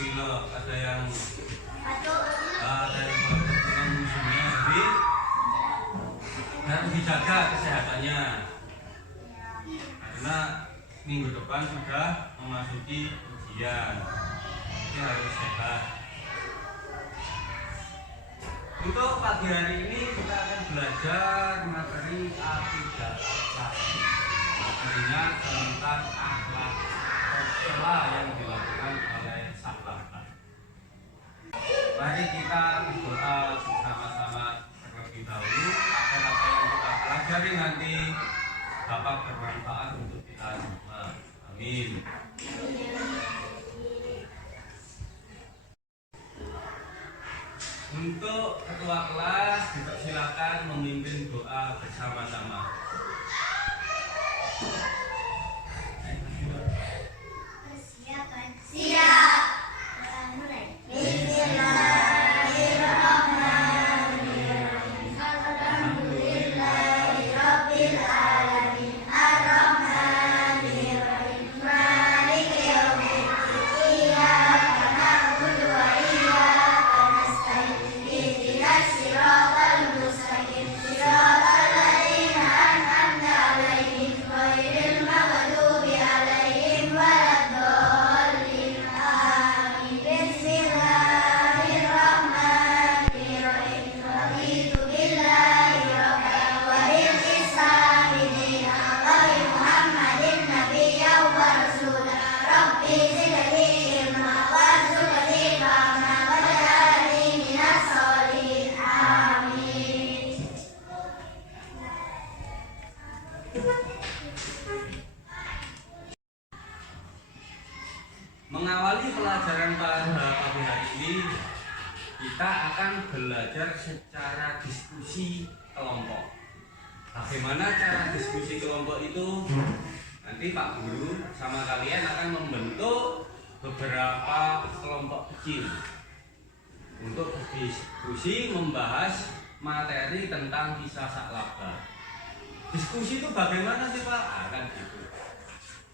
pilek, ada yang terkena musuhnya, jadi harus dijaga kesehatannya. Karena minggu depan sudah memasuki ujian, jadi harus sehat. Untuk pagi hari ini kita akan belajar materi akidah akhlak. Materinya tentang akhlak tercela yang dilakukan oleh sahabat. Mari kita berdoa bersama-sama terlebih dahulu agar apa yang kita pelajari nanti dapat bermanfaat untuk kita semua. Amin. Untuk ketua kelas dipersilakan memimpin doa bersama-sama. Siap. Mengawali pelajaran pada pagi hari ini, kita akan belajar secara diskusi kelompok. Bagaimana cara diskusi kelompok itu? Nanti Pak Guru sama kalian akan membentuk beberapa kelompok kecil untuk berdiskusi membahas materi tentang kisah Sa'labah. Diskusi itu bagaimana sih Pak? Akan gitu.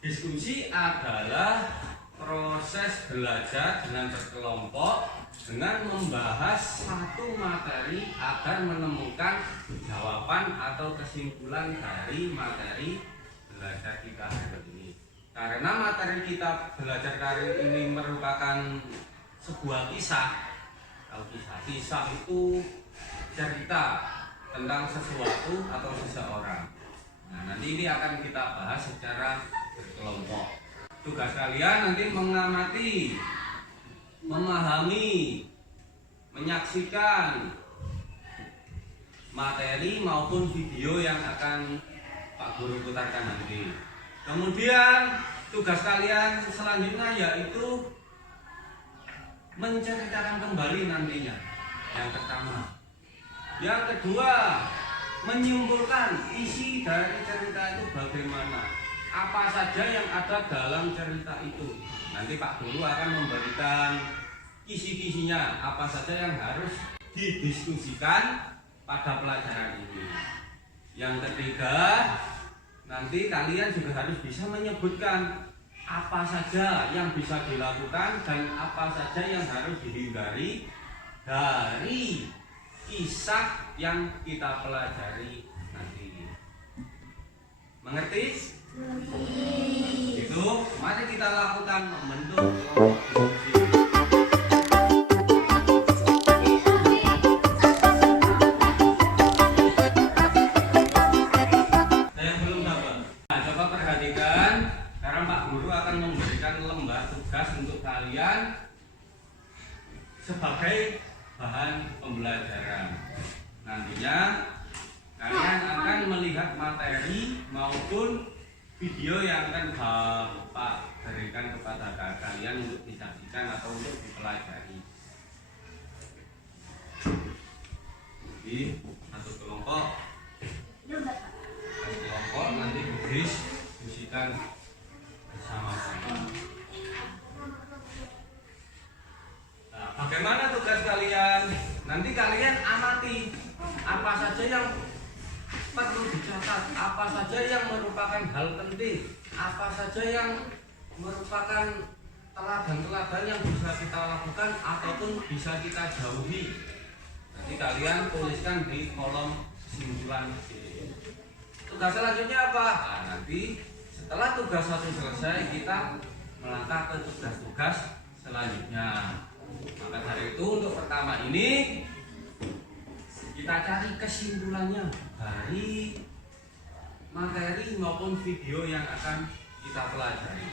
Diskusi adalah proses belajar dengan berkelompok dengan membahas satu materi agar menemukan jawaban atau kesimpulan dari materi belajar kita hari ini. Karena materi kita belajar kali ini merupakan sebuah kisah. Kalau kisah itu cerita tentang sesuatu atau seseorang. Nah, nanti ini akan kita bahas secara berkelompok. Tugas kalian nanti mengamati, memahami, menyaksikan materi maupun video yang akan Pak Guru putarkan nanti. Kemudian tugas kalian selanjutnya yaitu menceritakan kembali nantinya. Yang pertama. Yang kedua, menyimpulkan isi dari cerita itu bagaimana. Apa saja yang ada dalam cerita itu. Nanti Pak Guru akan memberikan kisi-kisinya, apa saja yang harus didiskusikan pada pelajaran ini. Yang ketiga, nanti kalian juga harus bisa menyebutkan apa saja yang bisa dilakukan dan apa saja yang harus dihindari dari kisah yang kita pelajari nanti. Mengerti? Itu mari kita lakukan membentuk diskusi. Yang belum dapat, nah, coba perhatikan. Sekarang Pak Guru akan memberikan lembar tugas untuk kalian sebagai bahan pembelajaran. Nantinya kalian akan melihat materi maupun video yang akan Bapak berikan kepada kalian untuk disaksikan atau untuk dipelajari. Jadi satu kelompok nanti berdiskusikan bersama-sama. Nah, bagaimana tugas kalian? Nanti kalian amati apa saja yang perlu dicatat, apa saja yang merupakan hal penting, apa saja yang merupakan teladan-teladan yang bisa kita lakukan ataupun bisa kita jauhi. Nanti kalian tuliskan di kolom kesimpulan. Tugas selanjutnya apa? Nah, nanti setelah tugas 1 selesai, kita melangkah ke tugas-tugas selanjutnya. Maka dari itu untuk pertama ini kita cari kesimpulannya dari materi maupun video yang akan kita pelajari.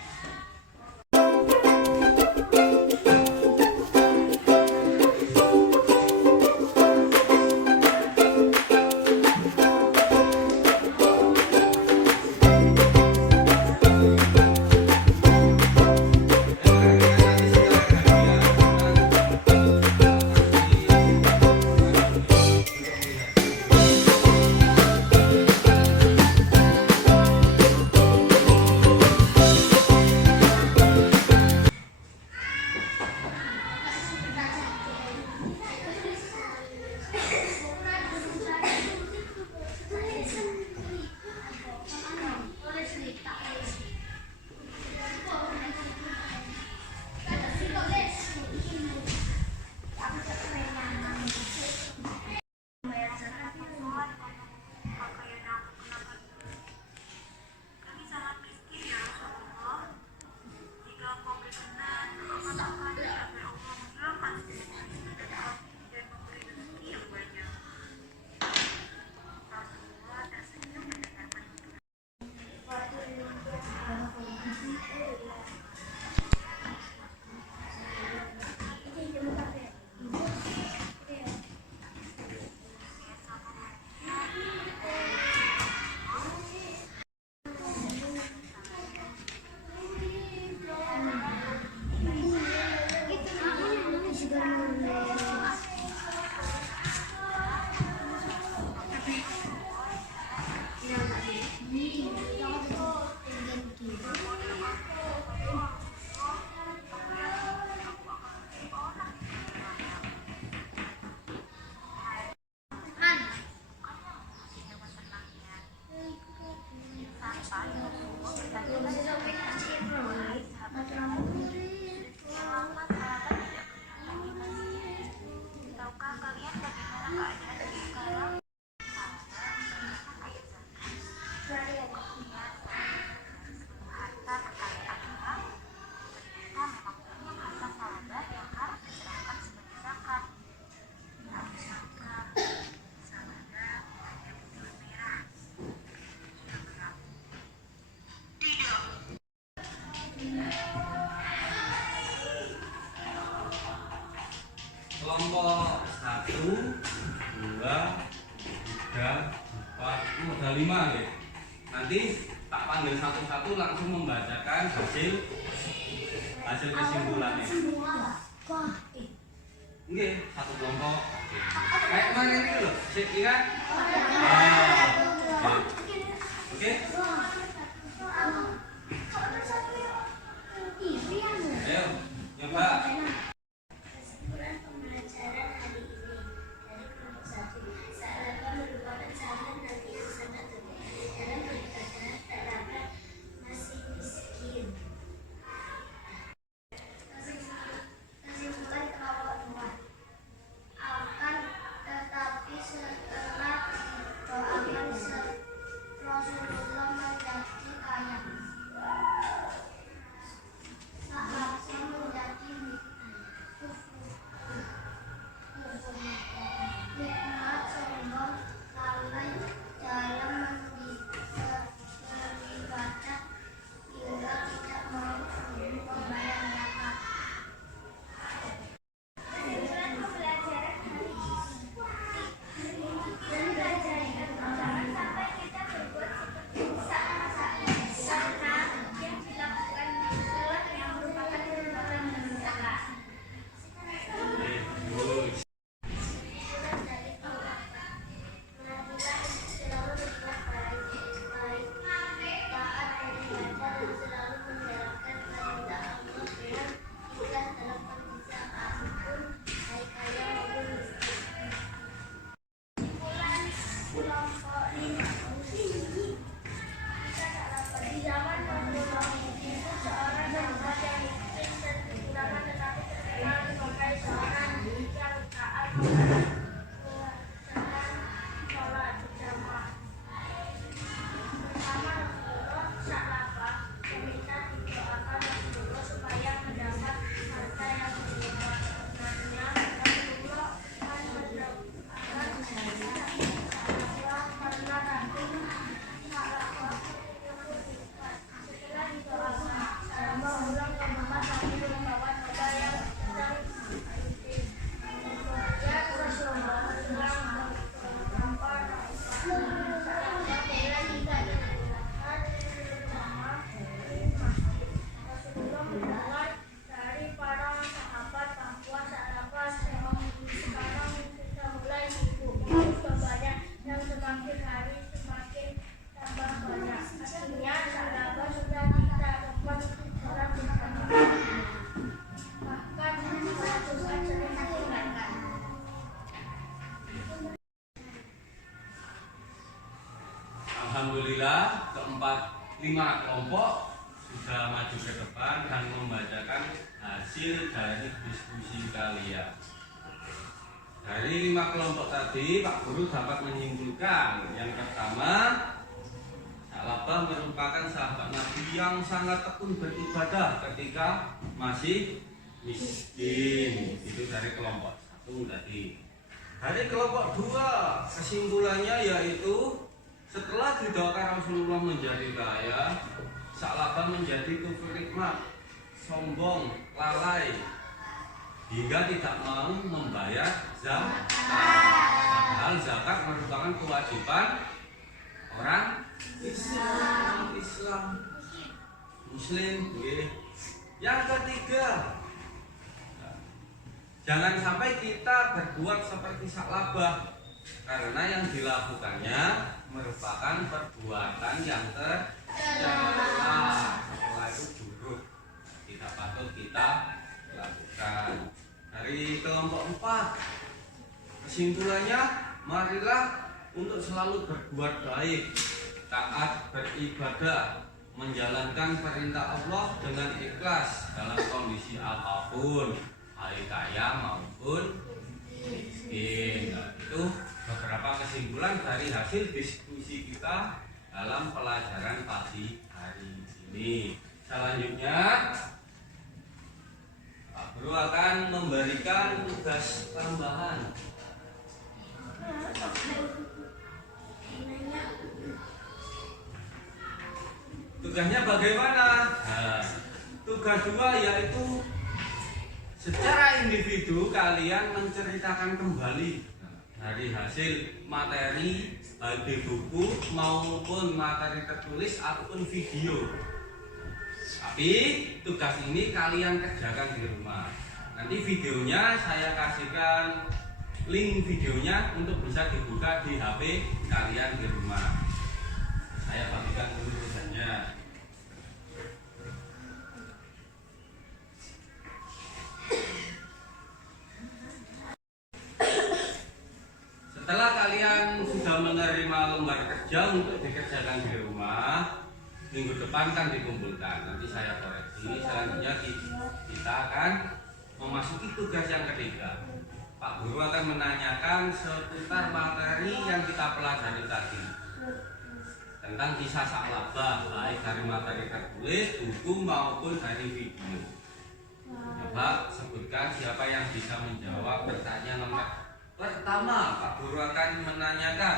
Kelompok 1, 2, 3, 4, ada 5 ya. Nanti tak panggil satu-satu langsung membacakan hasil kesimpulannya. Oke, satu kelompok. Kayak kemarin itu loh, cek ingat? Oke. Ayo, coba. alhamdulillah lima kelompok sudah maju ke depan dan membacakan hasil dari diskusi kalian. Dari 5 kelompok tadi, Pak Guru dapat menyimpulkan yang pertama, Sa'labah merupakan sahabat Nabi yang sangat tekun beribadah ketika masih miskin. Itu dari kelompok 1 tadi. Dari kelompok 2, kesimpulannya yaitu setelah didoakan Rasulullah menjadi kaya, Sa'labah menjadi kufur nikmat, sombong, lalai, hingga tidak mau membayar zakat. Padahal zakat merupakan kewajiban orang Islam Muslim. Yang ketiga, jangan sampai kita berbuat seperti Sa'labah, karena yang dilakukannya merupakan perbuatan yang tercela. Setelah itu buruk, tidak patut kita lakukan. Dari kelompok 4, kesimpulannya, marilah untuk selalu berbuat baik, taat beribadah, menjalankan perintah Allah dengan ikhlas dalam kondisi apapun, baik kaya maupun miskin. Nah, itu beberapa kesimpulan dari hasil diskusi kita dalam pelajaran pagi hari ini. Selanjutnya, Pak Guru akan memberikan tugas tambahan. Tugasnya bagaimana? Nah, tugas 2 yaitu secara individu kalian menceritakan kembali dari hasil materi baik di buku maupun materi tertulis ataupun video. Tapi tugas ini kalian kerjakan di rumah. Nanti videonya saya kasihkan link videonya untuk bisa dibuka di HP kalian di rumah. Saya bagikan dulu tugasnya. Setelah kalian sudah menerima lembar kerja untuk dikerjakan di rumah, minggu depan kan dikumpulkan. Nanti saya koreksi. Selanjutnya kita akan memasuki tugas yang ketiga. Pak Guru akan menanyakan seputar materi yang kita pelajari tadi tentang kisah Sa'labah, baik dari materi tertulis, buku maupun dari video. Coba sebutkan siapa yang bisa menjawab pertanyaan nomor pertama. Pak Guru akan menanyakan,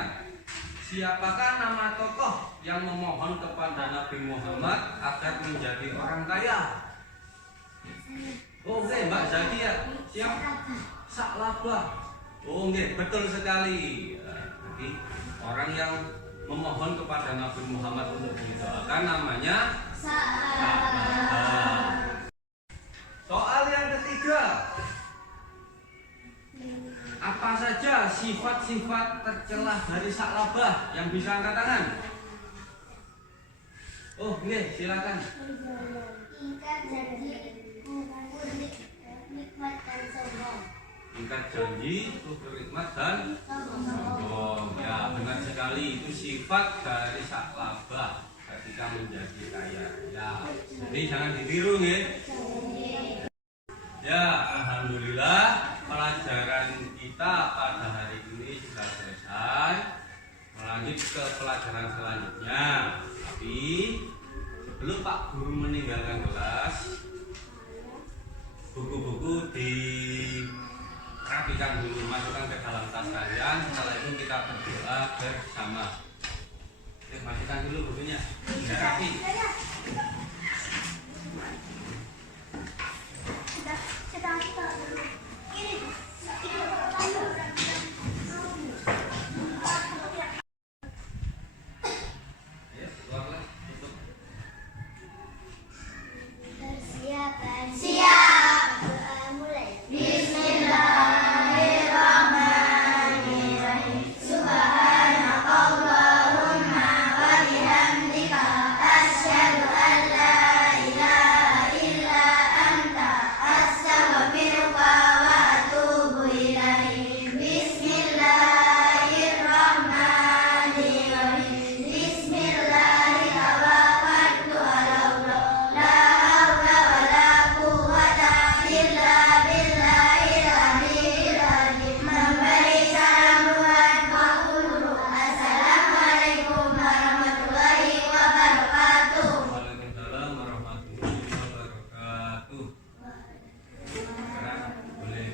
siapakah nama tokoh yang memohon kepada Nabi Muhammad agar menjadi orang kaya? Oke, Mbak Zakia, siap? Sa'labah. Oke, betul sekali. Jadi orang yang memohon kepada Nabi Muhammad untuk didoakan namanya Sa'labah. Soal yang ketiga, apa saja sifat-sifat tercela dari Sa'labah yang bisa angkat tangan? Oh, oke, silakan. Ingkar janji, kufur nikmat dan sombong. Ingkar janji, kufur nikmat dan sombong. Ya, benar sekali, itu sifat dari Sa'labah ketika menjadi kaya. Ya, jadi jangan ditiru, ya. Ya, alhamdulillah pelajaran kita pada hari ini sudah selesai. Melanjut ke pelajaran selanjutnya. Tapi sebelum Pak Guru meninggalkan kelas, buku-buku dirapikan dulu, masukkan ke dalam tas kalian. Setelah itu kita berdoa bersama. Masukkan dulu.